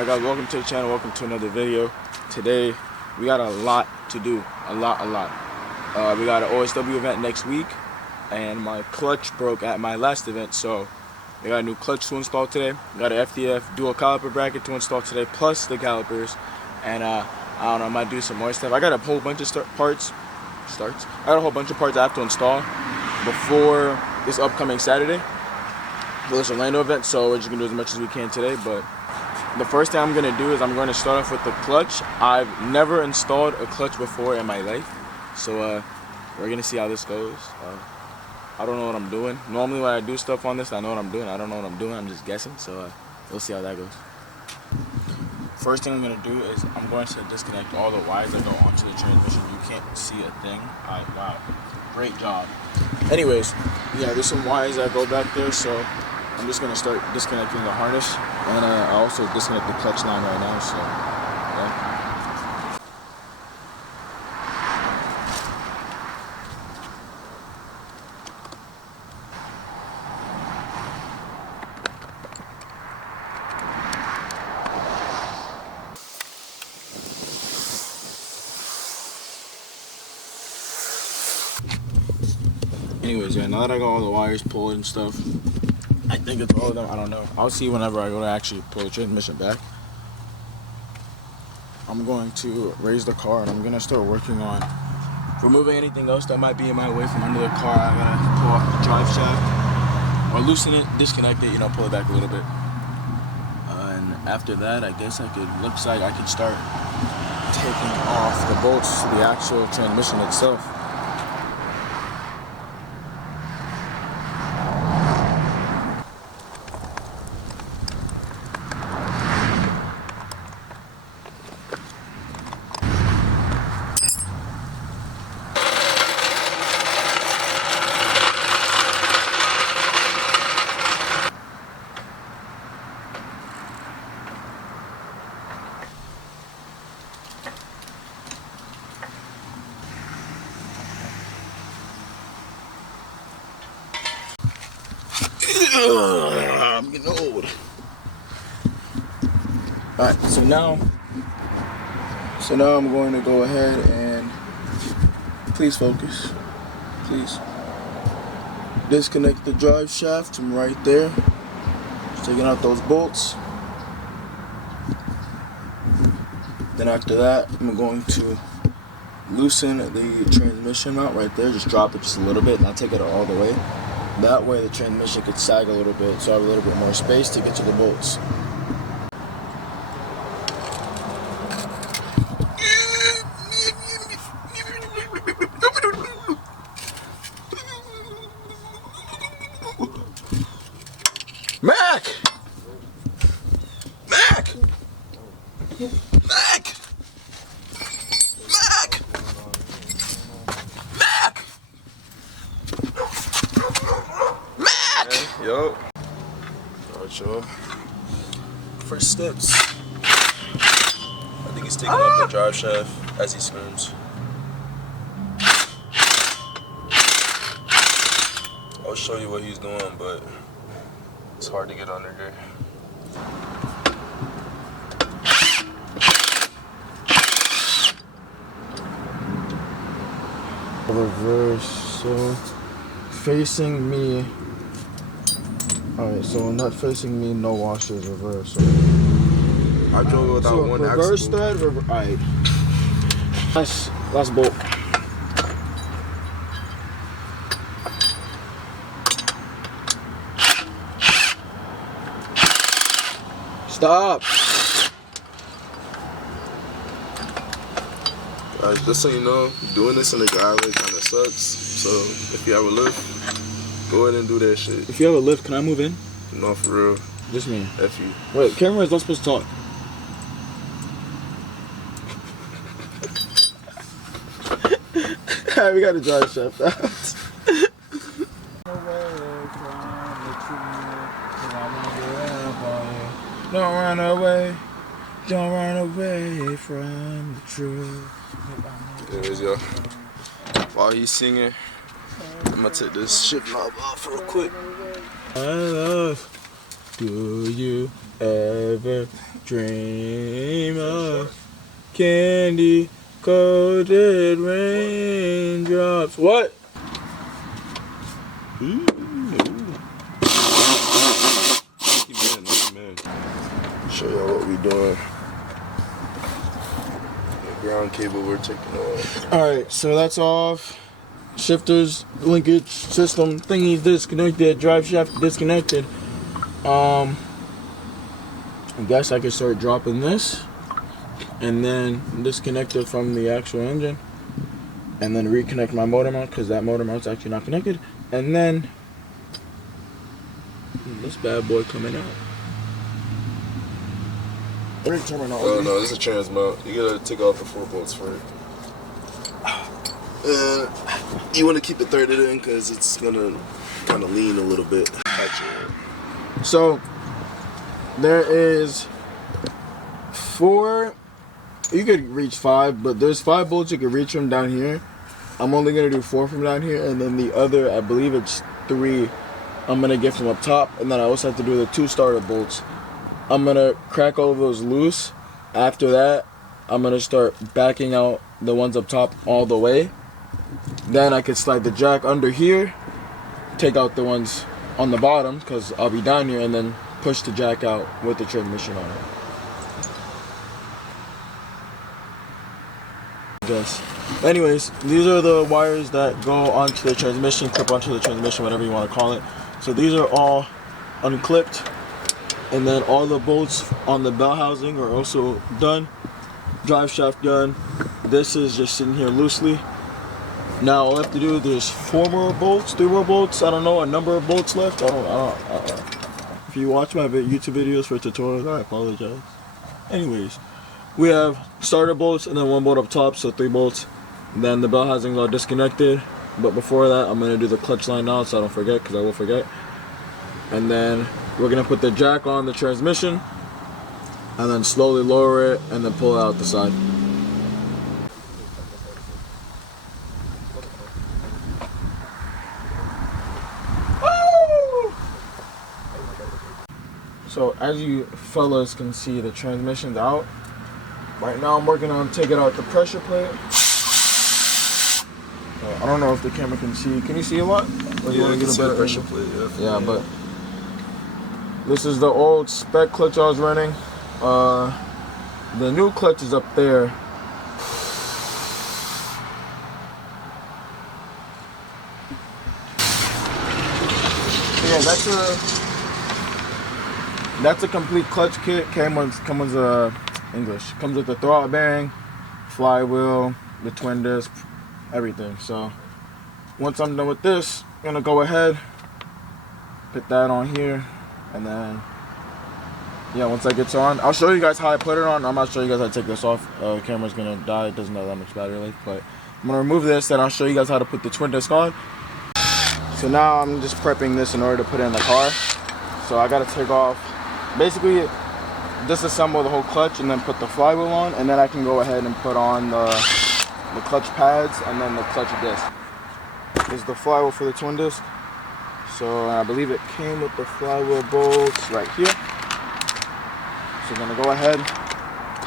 Alright guys, welcome to the channel, welcome to another video. Today we got a lot to do, a lot. We got an OSW event next week, and my clutch broke at my last event, so we got a new clutch to install today. We got an FDF dual caliper bracket to install today, plus the calipers, and I don't know, I might do some more stuff. I got a whole bunch of parts I have to install before this upcoming Saturday for this Orlando event, so we're just gonna do as much as we can today. But the first thing I'm gonna do is I'm gonna start off with the clutch. I've never installed a clutch before in my life, so we're gonna see how this goes. I don't know what I'm doing. Normally when I do stuff on this, I know what I'm doing. I don't know what I'm doing, I'm just guessing, so we'll see how that goes. First thing I'm gonna do is I'm going to disconnect all the wires that go onto the transmission. You can't see a thing. Wow, great job. Anyways, yeah, there's some wires that go back there, so I'm just gonna start disconnecting the harness, and I also disconnect the clutch line right now. So yeah. Anyways, yeah, now that I got all the wires pulled and stuff, I think it's all of them, I don't know. I'll see whenever I go to actually pull the transmission back. I'm going to raise the car, and I'm going to start working on removing anything else that might be in my way from under the car. I'm going to pull off the drive shaft, or loosen it, disconnect it, pull it back a little bit. And after that, I guess looks like I could start taking off the bolts to the actual transmission itself. I'm getting old. Alright, so now I'm going to go ahead and please focus. Please. Disconnect the drive shaft from right there. Just taking out those bolts. Then after that, I'm going to loosen the transmission mount right there. Just drop it just a little bit, not take it all the way. That way the transmission could sag a little bit, so I have a little bit more space to get to the bolts. Mac! Mac! Mac! Mac! Mac! Yo. Alright, y'all. First steps. I think he's taking up the drive shaft as he screams. I'll show you what he's doing, but it's hard to get under here. Reverse, so facing me. Alright, so not facing me, no washers, reverse. So I drove without so one reverse axle. Alright. Last bolt. Stop! Guys, just so you know, doing this in the driveway kind of sucks. So if you have a lift, go ahead and do that shit. If you have a lift, can I move in? No, for real. Just me. F you. Wait, camera is not supposed to talk. Alright, we got the drive shaft out. Don't run away. Don't run away from the truth. Anyways, y'all. While he's singing, I'm gonna take this shift knob off real quick. I love Do you ever dream of candy coated raindrops? What? Ooh. Lucky man. Show y'all what we doing. The ground cable we're taking off. Alright, so that's off. Shifters, linkage system thingies disconnected, drive shaft disconnected. I guess I could start dropping this and then disconnect it from the actual engine and then reconnect my motor mount because that motor mount's actually not connected, and then this bad boy coming out. Oh no, this is a trans mount. You gotta take off the 4 bolts for it. And you want to keep it threaded in because it's gonna kind of lean a little bit. So there is 4. You could reach 5, but there's 5 bolts you could reach from down here. I'm only gonna do 4 from down here, and then the other, I believe it's 3, I'm gonna get from up top, and then I also have to do the 2 starter bolts. I'm gonna crack all of those loose. After that, I'm gonna start backing out the ones up top all the way. Then I could slide the jack under here, take out the ones on the bottom because I'll be down here, and then push the jack out with the transmission on it. Yes. Anyways, these are the wires that go onto the transmission, clip onto the transmission, whatever you want to call it. So these are all unclipped, and then all the bolts on the bell housing are also done. Drive shaft done. This is just sitting here loosely. Now all I have to do, there's 4 more bolts, 3 more bolts, I don't know, a number of bolts left. I don't know. If you watch my YouTube videos for tutorials, I apologize. Anyways, we have starter bolts and then 1 bolt up top, so 3 bolts. Then the bell housings are disconnected, but before that I'm going to do the clutch line now so I don't forget, because I will forget. And then we're going to put the jack on the transmission and then slowly lower it and then pull it out the side. So as you fellas can see, the transmission's out. Right now I'm working on taking out the pressure plate. I don't know if the camera can see. Can you see a lot? Or you want to get a better pressure plate? Yeah, but this is the old spec clutch I was running. The new clutch is up there. Yeah, that's a complete clutch kit. Comes with the throttle bearing, flywheel, the twin disc, everything. So once I'm done with this, I'm gonna go ahead, put that on here, and then yeah, once that gets on, I'll show you guys how I put it on. I'm not showing you guys how to take this off. The camera's gonna die. It doesn't have that much battery life, but I'm gonna remove this, then I'll show you guys how to put the twin disc on. So now I'm just prepping this in order to put it in the car. So I gotta take off, basically disassemble the whole clutch and then put the flywheel on, and then I can go ahead and put on the clutch pads and then the clutch disc. This is the flywheel for the twin disc. So I believe it came with the flywheel bolts right here. So I'm gonna go ahead,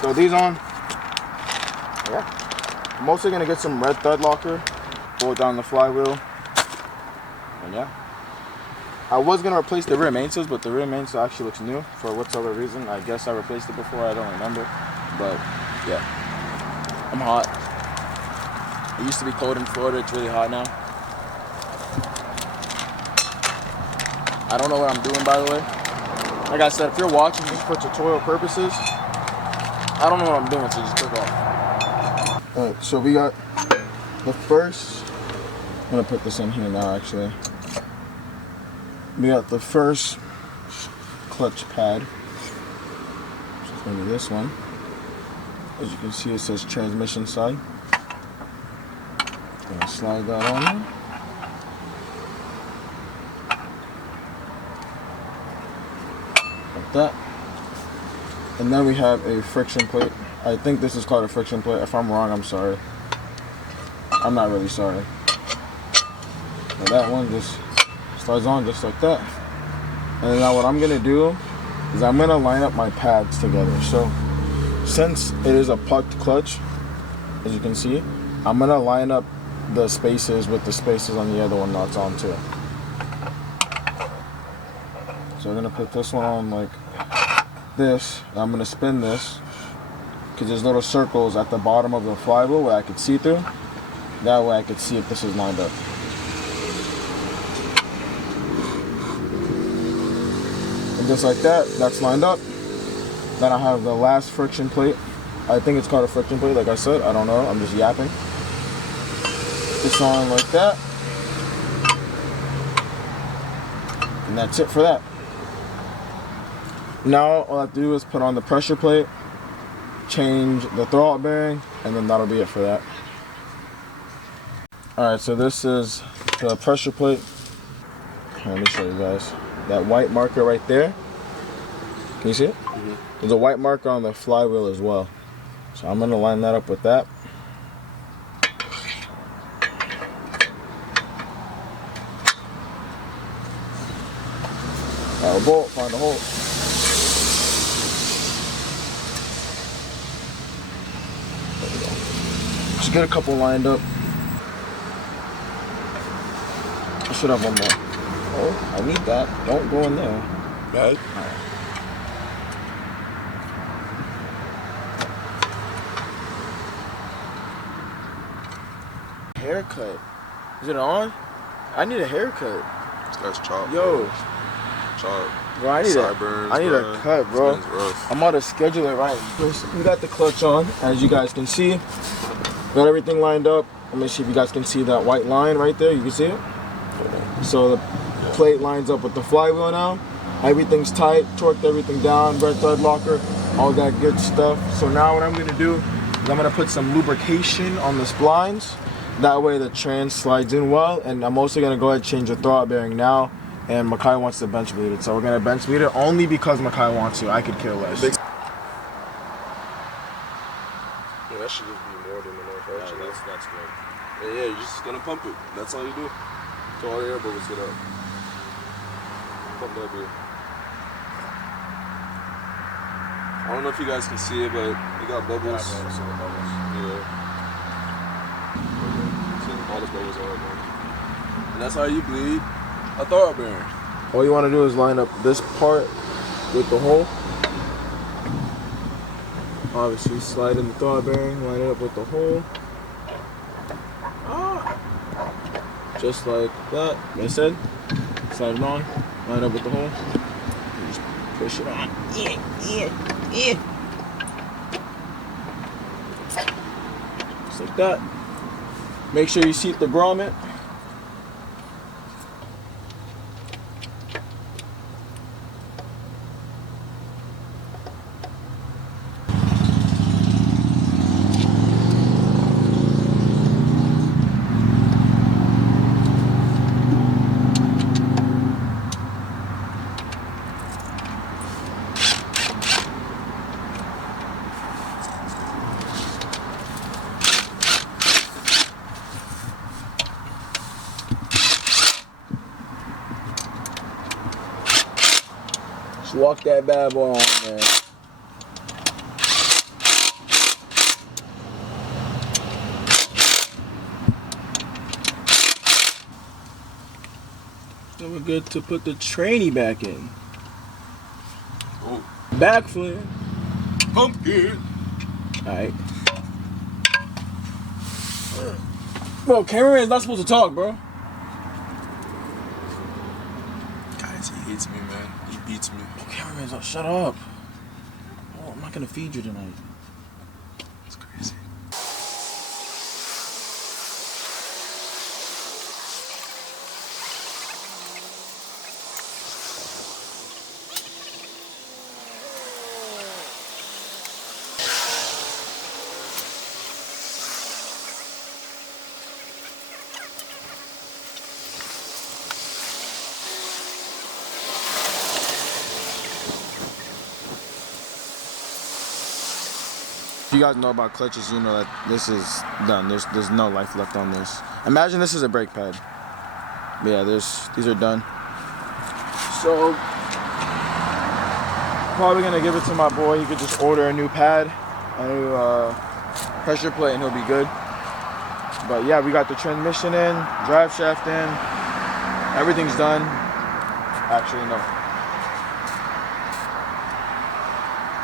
throw these on. Yeah. I'm also gonna get some red thread locker, pull down the flywheel, and yeah. I was gonna replace the rear mainsails, but the rear mainsail actually looks new for whatever reason. I guess I replaced it before, I don't remember. But yeah, I'm hot. It used to be cold in Florida, it's really hot now. I don't know what I'm doing, by the way. Like I said, if you're watching this for tutorial purposes, I don't know what I'm doing, so just click off. Alright, so we got the first, I'm gonna put this in here now actually. We got the first clutch pad, which is gonna be this one. As you can see, it says transmission side. Gonna slide that on there. Like that. And then we have a friction plate. I think this is called a friction plate. If I'm wrong, I'm sorry. I'm not really sorry. And that one just slides on just like that. And now what I'm gonna do is I'm gonna line up my pads together. So since it is a pucked clutch, as you can see, I'm gonna line up the spaces with the spaces on the other one that's on too. So I'm gonna put this one on like this. I'm gonna spin this because there's little circles at the bottom of the flywheel where I could see through. That way I could see if this is lined up. And just like that, that's lined up. Then I have the last friction plate. I think it's called a friction plate, like I said. I don't know, I'm just yapping. This on like that. And that's it for that. Now all I have to do is put on the pressure plate, change the throwout bearing, and then that'll be it for that. Alright, so this is the pressure plate. Let me show you guys. That white marker right there. Can you see it? Mm-hmm. There's a white marker on the flywheel as well. So I'm going to line that up with that. Got a bolt, find a hole. There we go. Just get a couple lined up. I should have one more. Oh, I need that. Don't go in there. Bad? Alright. Haircut. Is it on? I need a haircut. This guy's chopped. Yo. Chopped. Bro, I need a cut, bro. I'm about to schedule it right. We got the clutch on, as you guys can see. Got everything lined up. Let me see if you guys can see that white line right there. You can see it? So the plate lines up with the flywheel now. Everything's tight, torqued everything down, red thread locker, all that good stuff. So now what I'm gonna do is I'm gonna put some lubrication on the splines. That way the trans slides in well, and I'm also gonna go ahead and change the throwout bearing now. And Makai wants to bench bleed it, so we're gonna bench bleed it only because Makai wants to. I could care less. Yeah, that should just be more than enough. Actually, that's good. Yeah, you're just gonna pump it. That's all you do. So all the air bubbles get up. Pump that beer. I don't know if you guys can see it, but you got bubbles. Yeah, I see the bubbles. Yeah. See all the bubbles are up, man. And that's how you bleed a throwout bearing. All you want to do is line up this part with the hole. Obviously, slide in the throwout bearing, line it up with the hole. Just like that. Like I said, slide it on, line up with the hole. And just push it on. Just like that. Make sure you seat the grommet. Just walk that bad boy on, man. Then we're good to put the tranny back in. Oh. Backflip. Pumpkin. Alright. Bro, cameraman's not supposed to talk, bro. Guys, he hates me, man. He beats me. Cameraman's not, shut up. Oh, I'm not gonna feed you tonight. It's crazy. If you guys know about clutches, you know that this is done. There's no life left on this. Imagine this is a brake pad. But yeah, these are done. So probably gonna give it to my boy. He could just order a new pad, a new pressure plate, and he'll be good. But yeah, we got the transmission in, drive shaft in, everything's done. Actually, no.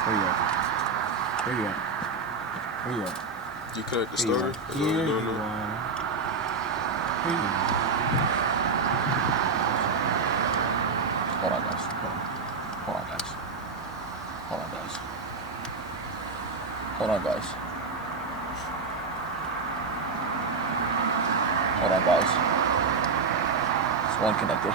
Where you at? Where you at? Where you at? You connect the Here you starter? are. Here you are. Here you are. Hold on, guys. Hold on, guys. Hold on, guys. Hold on, guys. Hold on, guys. It's one connector.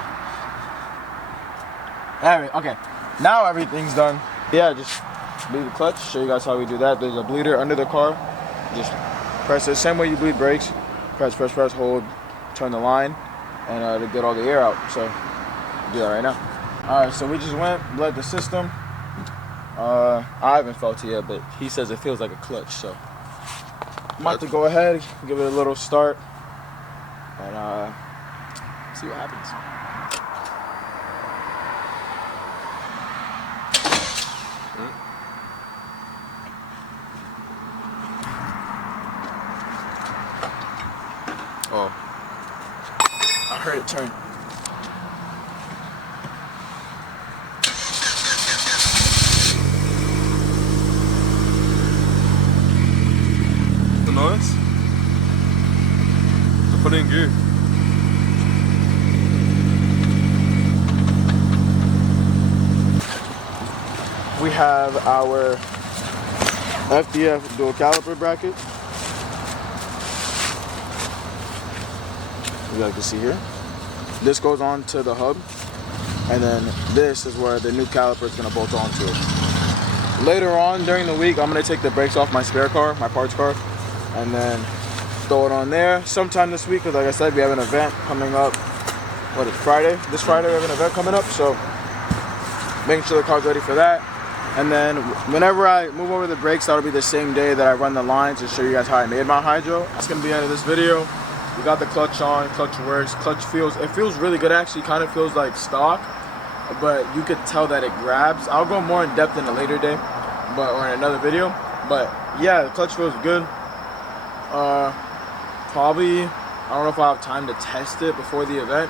Alright, okay. Now everything's done. Yeah, just bleed the clutch. Show you guys how we do that. There's a bleeder under the car. Just press it. Same way you bleed brakes. Press, press, press, hold, turn the line, and to get all the air out. So, do that right now. Alright, so we just went, bled the system. I haven't felt it yet, but he says it feels like a clutch, so I'm about to go ahead, give it a little start, and see what happens. Oh. I heard it turn. The noise? I put it in gear. We have our FDF dual caliper bracket. You guys can see here. This goes on to the hub, and then this is where the new caliper is going to bolt onto it. Later on during the week, I'm going to take the brakes off my spare car, my parts car, and then throw it on there sometime this week, because like I said, we have an event coming up. What is Friday? This Friday we have an event coming up, so making sure the car's ready for that. And then whenever I move over the brakes, that'll be the same day that I run the lines to show you guys how I made my hydro. That's going to be the end of this video. We got the clutch on, clutch works, clutch feels really good actually, kind of feels like stock, but you could tell that it grabs. I'll go more in depth in a later day, or in another video, but yeah, the clutch feels good. Probably, I don't know if I'll have time to test it before the event,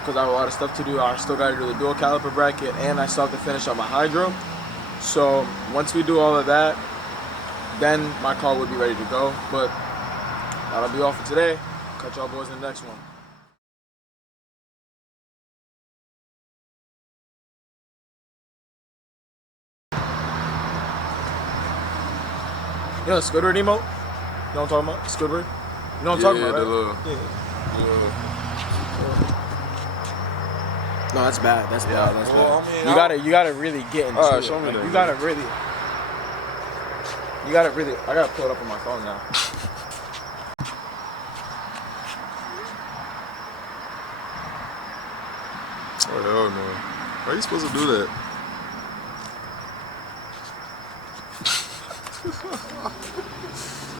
because I have a lot of stuff to do. I still got to do the dual caliper bracket, and I still have to finish up my hydro. So once we do all of that, then my car will be ready to go, but that'll be all for today. Catch y'all boys in the next one. You know the Squidward emote? You know what I'm talking about? Squidward? You know what I'm talking about, right? No, that's bad. That's bad. That's bad. I mean, you gotta really get into it. Show me that. You gotta really. I gotta pull it up on my phone now. Oh hell no. How are you supposed to do that?